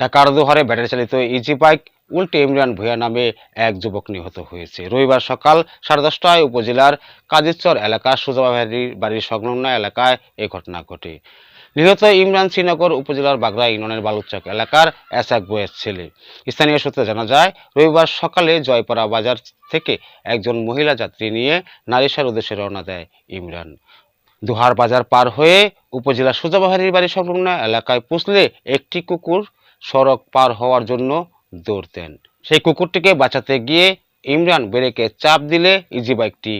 ঢাকার দোহারে ব্যাটারি চালিত easy bike উল্টে ইমরান ভূঁইয়া নামে এক যুবক নিহত হয়েছে। রবিবার সকাল 10:30টায় উপজেলার কাজীরচর এলাকার সুজা বাড়ির সংলগ্ন এলাকায় এ ঘটনা ঘটে। নিহত ইমরান শ্রীনগর উপজেলার বাগড়া ইউনিয়নের বালুচক এলাকার এসাক বয়ের ছেলে। স্থানীয় সূত্রে জানা যায়, রবিবার সকালে জয়পাড়া বাজার থেকে একজন মহিলা যাত্রী নিয়ে নারিশার উদ্দেশ্যে রওনা দেয় ইমরান। দোহার বাজার পার হয়ে উপজেলার সুজাবাহারির বাড়ি সংলগ্ন এলাকায় পৌঁছলে একটি কুকুর সড়ক পার হওয়ার জন্য দৌড় দেন। সেই কুকুরটিকে বাঁচাতে গিয়ে ইমরান ব্রেকে চাপ দিলে ইজি বাইকটি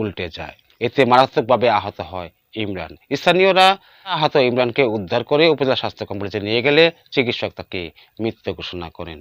উল্টে যায়। এতে মারাত্মকভাবে আহত হয় ইমরান। স্থানীয়রা আহত ইমরানকে উদ্ধার করে উপজেলা স্বাস্থ্য কমপ্লেক্সে নিয়ে গেলে চিকিৎসক তাকে মৃত ঘোষণা করেন।